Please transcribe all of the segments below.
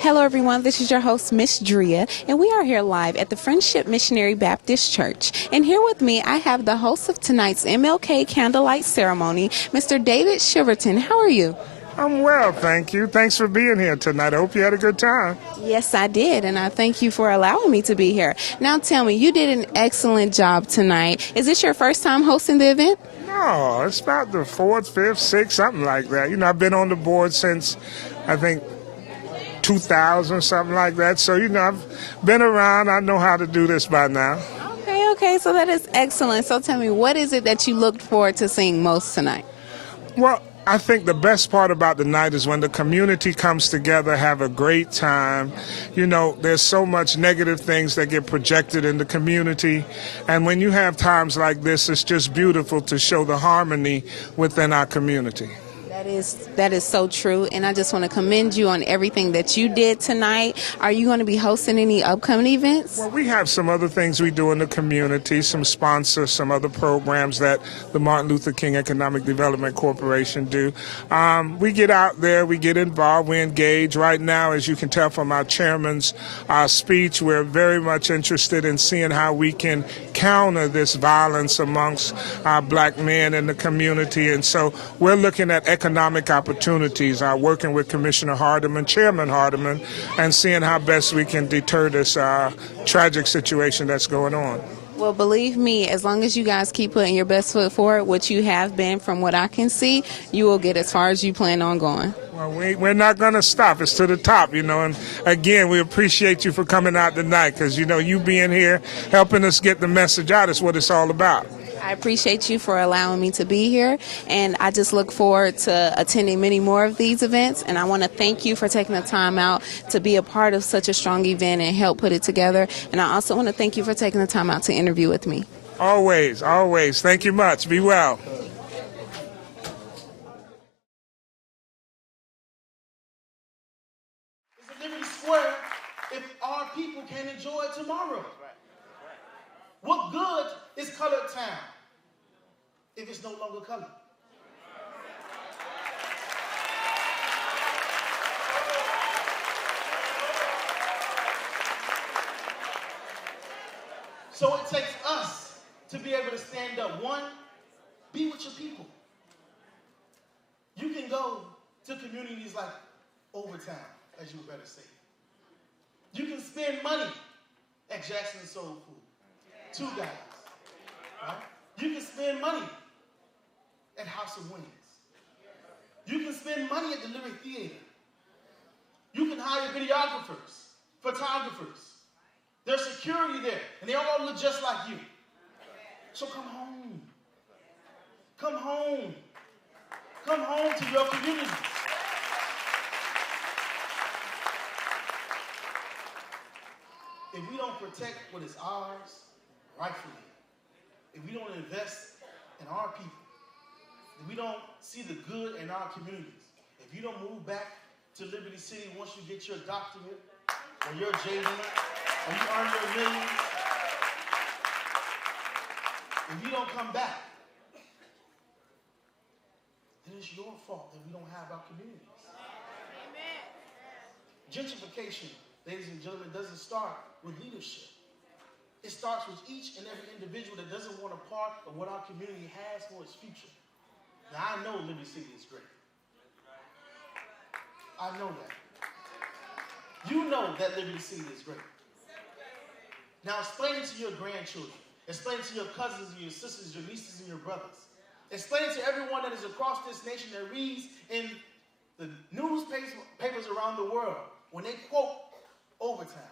Hello everyone, this is your host Ms.Dria, and we are here live at the Friendship Missionary Baptist Church. And here with me I have the host of tonight's MLK Candlelight Ceremony, Mr. David Shiverton. How are you? I'm well, thank you. Thanks for being here tonight. I hope you had a good time. Yes, I did, and I thank you for allowing me to be here. Now tell me, you did an excellent job tonight. Is this your first time hosting the event? No, it's about the 4th, 5th, 6th, something like that. You know, I've been on the board since, I think, 2000, something like that. So, you know, I've been around. I know how to do this by now. Okay, so that is excellent. So tell me, what is it that you looked forward to seeing most tonight? Well, I think the best part about the night is when the community comes together, have a great time. You know, there's so much negative things that get projected in the community. And when you have times like this, it's just beautiful to show the harmony within our community. That is so true, and I just want to commend you on everything that you did tonight. Are you going to be hosting any upcoming events? Well, we have some other things we do in the community, some sponsors, some other programs that the Martin Luther King Economic Development Corporation do. We get out there, we get involved, we engage. Right now, as you can tell from our chairman's speech, we're very much interested in seeing how we can counter this violence amongst our black men in the community. And so we're looking at economic opportunities, working with Commissioner Hardeman, Chairman Hardeman, and seeing how best we can deter this tragic situation that's going on. Well, believe me, as long as you guys keep putting your best foot forward, which you have been from what I can see, you will get as far as you plan on going. Well, we're not going to stop. It's to the top, you know. And again, we appreciate you for coming out tonight because, you know, you being here, helping us get the message out is what it's all about. I appreciate you for allowing me to be here, and I just look forward to attending many more of these events, and I want to thank you for taking the time out to be a part of such a strong event and help put it together, and I also want to thank you for taking the time out to interview with me. Always, always. Thank you much. Be well. It's a living square if our people can enjoy it tomorrow. What good is colored town if it's no longer colored? So it takes us to be able to stand up. One, be with your people. You can go to communities like Overtown, as you would better say. You can spend money at Jackson Soul Food. $2, right? You can spend money at House of Wings. You can spend money at the Lyric Theater. You can hire videographers, photographers. There's security there, and they all look just like you. So come home. Come home. Come home to your community. If we don't protect what is ours, rightfully, if we don't invest in our people, if we don't see the good in our communities, if you don't move back to Liberty City once you get your doctorate or your JD or you earn your millions, if you don't come back, then it's your fault that we don't have our communities. Amen. Gentrification, ladies and gentlemen, doesn't start with leadership. It starts with each and every individual that doesn't want a part of what our community has for its future. Now, I know Liberty City is great. I know that. You know that Liberty City is great. Now, explain it to your grandchildren. Explain it to your cousins and your sisters, your nieces and your brothers. Explain it to everyone that is across this nation that reads in the newspapers around the world when they quote Overtown.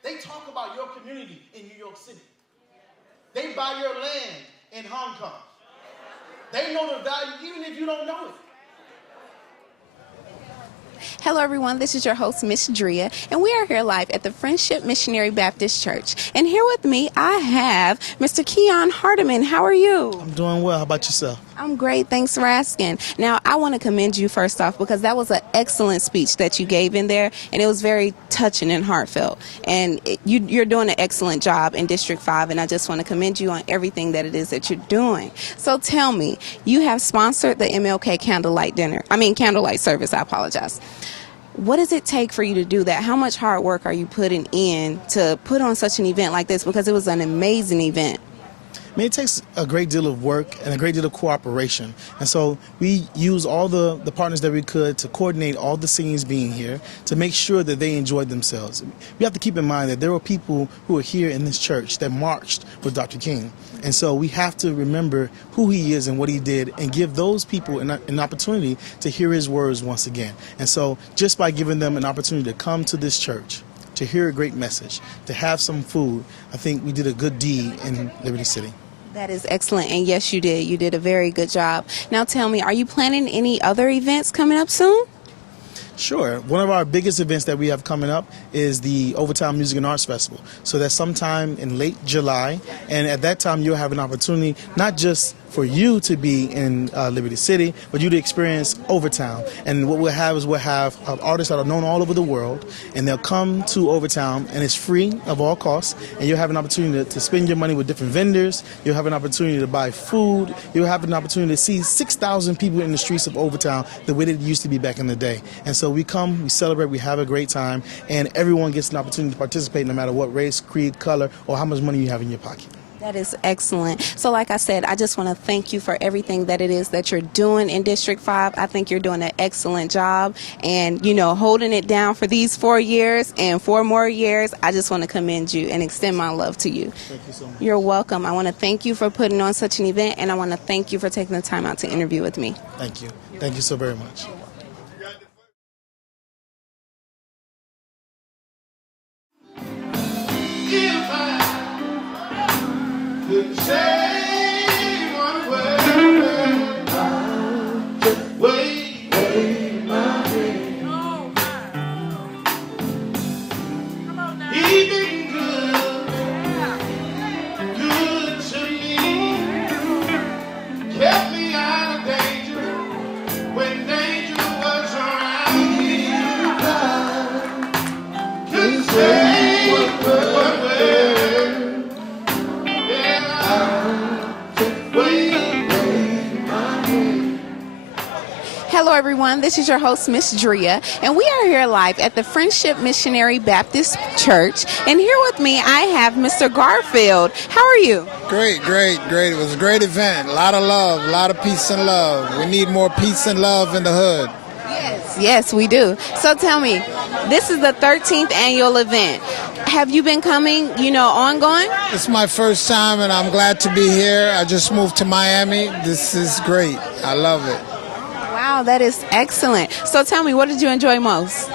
They talk about your community in New York City. They buy your land in Hong Kong. They know the value even if you don't know it. Hello everyone, this is your host Ms.Dria, and we are here live at the Friendship Missionary Baptist Church. And here with me I have Mr. Keon Hardeman. How are you? I'm doing well. How about yourself? I'm great. Thanks for asking. Now, I want to commend you first off because that was an excellent speech that you gave in there, and it was very touching and heartfelt. And you're doing an excellent job in District 5, and I just want to commend you on everything that it is that you're doing. So tell me, you have sponsored the MLK Candlelight Candlelight service. I apologize. What does it take for you to do that? How much hard work are you putting in to put on such an event like this? Because it was an amazing event. I mean, it takes a great deal of work and a great deal of cooperation. And so we use all the partners that we could to coordinate all the singers being here to make sure that they enjoyed themselves. We have to keep in mind that there were people who are here in this church that marched with Dr. King. And so we have to remember who he is and what he did and give those people an opportunity to hear his words once again. And so just by giving them an opportunity to come to this church, to hear a great message, to have some food, I think we did a good deed in Liberty City. That is excellent. And yes, you did. You did a very good job. Now tell me, are you planning any other events coming up soon? Sure. One of our biggest events that we have coming up is the Overtown Music and Arts Festival. So that's sometime in late July. And at that time, you'll have an opportunity not just for you to be in Liberty City, but you to experience Overtown. And what we'll have is we'll have artists that are known all over the world, and they'll come to Overtown, and it's free of all costs. And you'll have an opportunity to spend your money with different vendors. You'll have an opportunity to buy food. You'll have an opportunity to see 6,000 people in the streets of Overtown the way that it used to be back in the day. And so we come, we celebrate, we have a great time, and everyone gets an opportunity to participate no matter what race, creed, color, or how much money you have in your pocket. That is excellent. So like I said, I just want to thank you for everything that it is that you're doing in District 5. I think you're doing an excellent job, and, you know, holding it down for these 4 years and 4 more years. I just want to commend you and extend my love to you. Thank you so much. You're welcome. I want to thank you for putting on such an event, and I want to thank you for taking the time out to interview with me. Thank you. Thank you so very much. If I could say one word, I'll just wave my hand. He's been good to me, kept me out of danger when danger was around me. If I could say one word. Hello everyone, this is your host Ms.Dria, and we are here live at the Friendship Missionary Baptist Church, and here with me I have Mr. Garfield. How are you? Great. It was a great event. A lot of love, a lot of peace and love. We need more peace and love in the hood. Yes, we do. So tell me, this is the 13th annual event. Have you been coming, ongoing? It's my first time and I'm glad to be here. I just moved to Miami. This is great. I love it. Wow, that is excellent. So tell me, what did you enjoy most?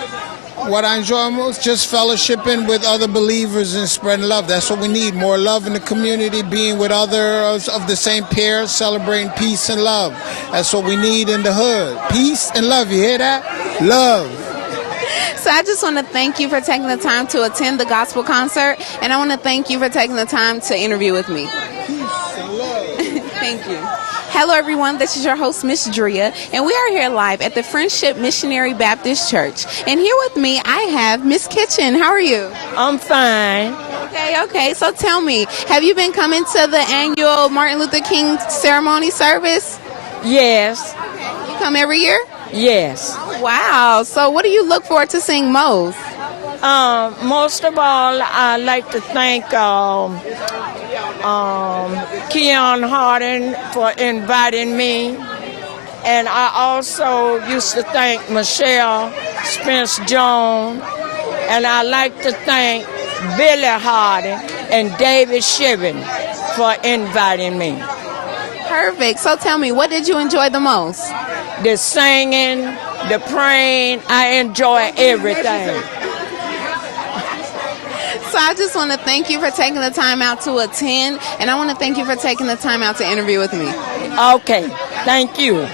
What I enjoy most, just fellowshipping with other believers and spreading love. That's what we need, more love in the community, being with others of the same pair, celebrating peace and love. That's what we need in the hood. Peace and love, you hear that? Love. So I just want to thank you for taking the time to attend the gospel concert, and I want to thank you for taking the time to interview with me. Peace and love. Thank you. Hello everyone, this is your host Ms.Dria, and we are here live at the Friendship Missionary Baptist Church. And here with me I have Miss Kitchen. How are you? I'm fine. Okay. So tell me, have you been coming to the annual Martin Luther King ceremony service? Yes. You come every year? Yes. Wow. So what do you look forward to seeing most? Most of all, I like to thank Keon Hardin for inviting me. And I also used to thank Michelle Spence-Jones. And I like to thank Billy Hardin and David Shiven for inviting me. Perfect. So tell me, what did you enjoy the most? The singing, the praying, I enjoy everything. So I just want to thank you for taking the time out to attend, and I want to thank you for taking the time out to interview with me. Okay, thank you.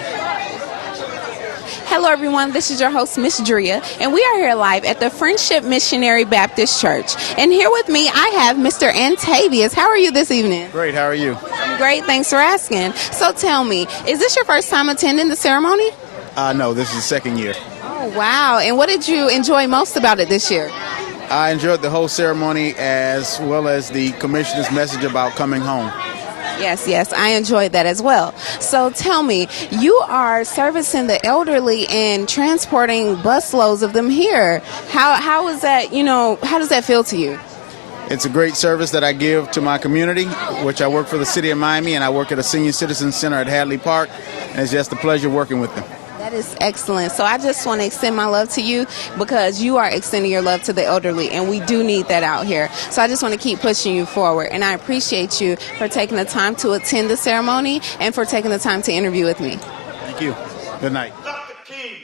Hello everyone, this is your host Ms.Dria, and we are here live at the Friendship Missionary Baptist Church. And here with me I have Mr. Antavius. How are you this evening? Great, how are you? Great, thanks for asking. So tell me, is this your first time attending the ceremony? No, this is the second year. Oh wow, and what did you enjoy most about it this year? I enjoyed the whole ceremony as well as the commissioner's message about coming home. Yes, yes, I enjoyed that as well. So tell me, you are servicing the elderly and transporting busloads of them here. How is that, how does that feel to you? It's a great service that I give to my community, which I work for the city of Miami, and I work at a senior citizen center at Hadley Park, and it's just a pleasure working with them. That is excellent. So I just want to extend my love to you because you are extending your love to the elderly, and we do need that out here. So I just want to keep pushing you forward, and I appreciate you for taking the time to attend the ceremony and for taking the time to interview with me. Thank you. Good night. Dr. King,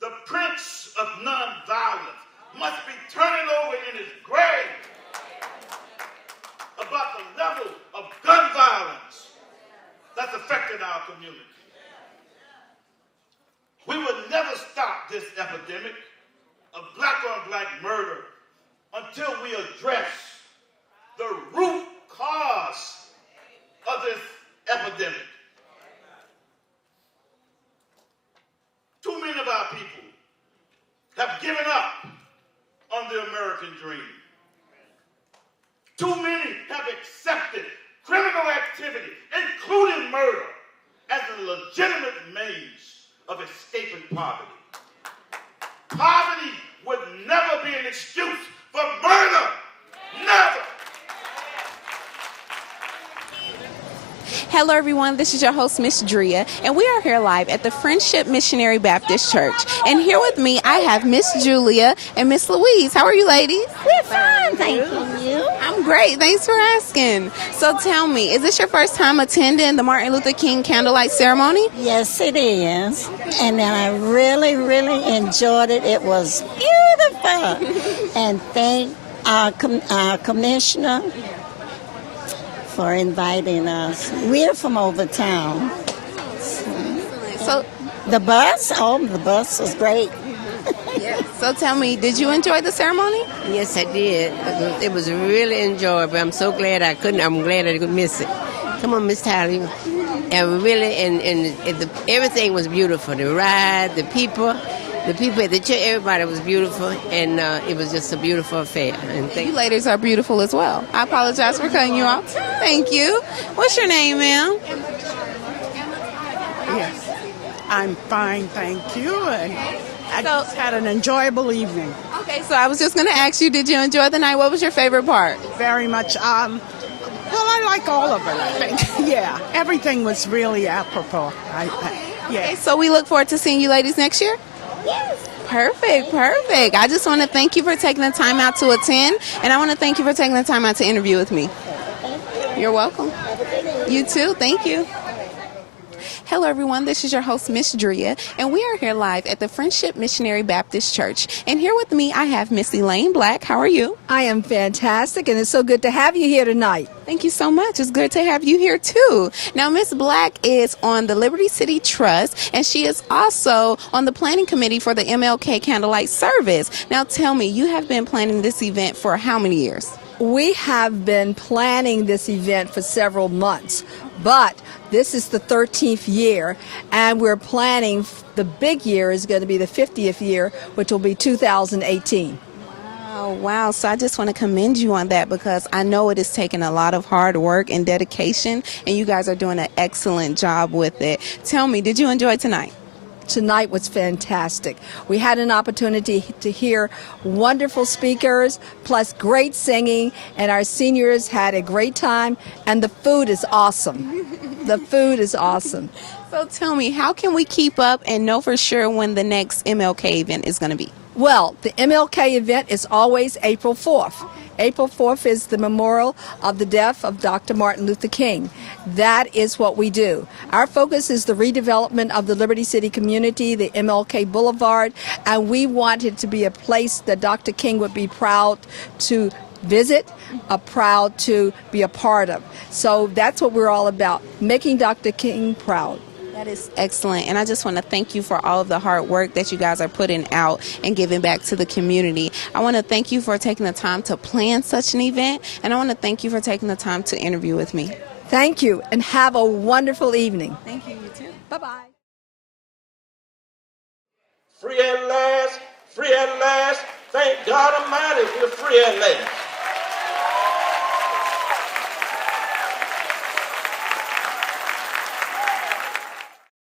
the prince of nonviolence, must be turning over in his grave about the level of gun violence that's affecting our community. We will never stop this epidemic of black-on-black murder until we address the root cause of this epidemic. Too many of our people have given up on the American dream. Too many have accepted criminal activity, including murder, as a legitimate means of escaping poverty. Poverty would never be an excuse for murder. Never. Hello, everyone. This is your host, Ms.Dria, and we are here live at the Friendship Missionary Baptist Church. And here with me, I have Miss Julia and Miss Louise. How are you, ladies? We're fine, thank you. I'm great. Thanks for asking. So tell me, is this your first time attending the Martin Luther King Candlelight Ceremony? Yes, it is. And I really, really enjoyed it. It was beautiful. And thank our commissioner for inviting us. We're from over town. So the bus was great. So tell me, did you enjoy the ceremony? Yes, I did. It was really enjoyable. I'm so glad I'm glad I could miss it. Come on, Miss Tyler. And really, everything was beautiful. The ride, the people at the church, everybody was beautiful, and it was just a beautiful affair. And you ladies are beautiful as well. I apologize for cutting you off. Thank you. What's your name, ma'am? Yes, I'm fine, thank you. And I just had an enjoyable evening. Okay, so I was just going to ask you, did you enjoy the night? What was your favorite part? Very much. Well, I like all of it, I think. Yeah, everything was really apropos. Yeah. Okay, so we look forward to seeing you ladies next year? Yes. Perfect. I just want to thank you for taking the time out to attend, and I want to thank you for taking the time out to interview with me. You're welcome. You too. Thank you. Hello, everyone. This is your host, Ms.Dria, and we are here live at the Friendship Missionary Baptist Church. And here with me, I have Miss Elaine Black. How are you? I am fantastic, and it's so good to have you here tonight. Thank you so much. It's good to have you here, too. Now, Miss Black is on the Liberty City Trust, and she is also on the planning committee for the MLK Candlelight Service. Now, tell me, you have been planning this event for how many years? We have been planning this event for several months, but this is the 13th year, and we're planning, the big year is going to be the 50th year, which will be 2018. Wow. So I just want to commend you on that because I know it is taking a lot of hard work and dedication, and you guys are doing an excellent job with it. Tell me, did you enjoy tonight? Tonight was fantastic. We had an opportunity to hear wonderful speakers, plus great singing, and our seniors had a great time, and the food is awesome. The food is awesome. So tell me, how can we keep up and know for sure when the next MLK event is going to be? Well, the MLK event is always April 4th. April 4th is the memorial of the death of Dr. Martin Luther King. That is what we do. Our focus is the redevelopment of the Liberty City community, the MLK Boulevard, and we want it to be a place that Dr. King would be proud to visit, proud to be a part of. So that's what we're all about, making Dr. King proud. That is excellent, and I just want to thank you for all of the hard work that you guys are putting out and giving back to the community. I want to thank you for taking the time to plan such an event, and I want to thank you for taking the time to interview with me. Thank you, and have a wonderful evening. Thank you, you too. Bye-bye. Free at last, thank God Almighty, we're free at last.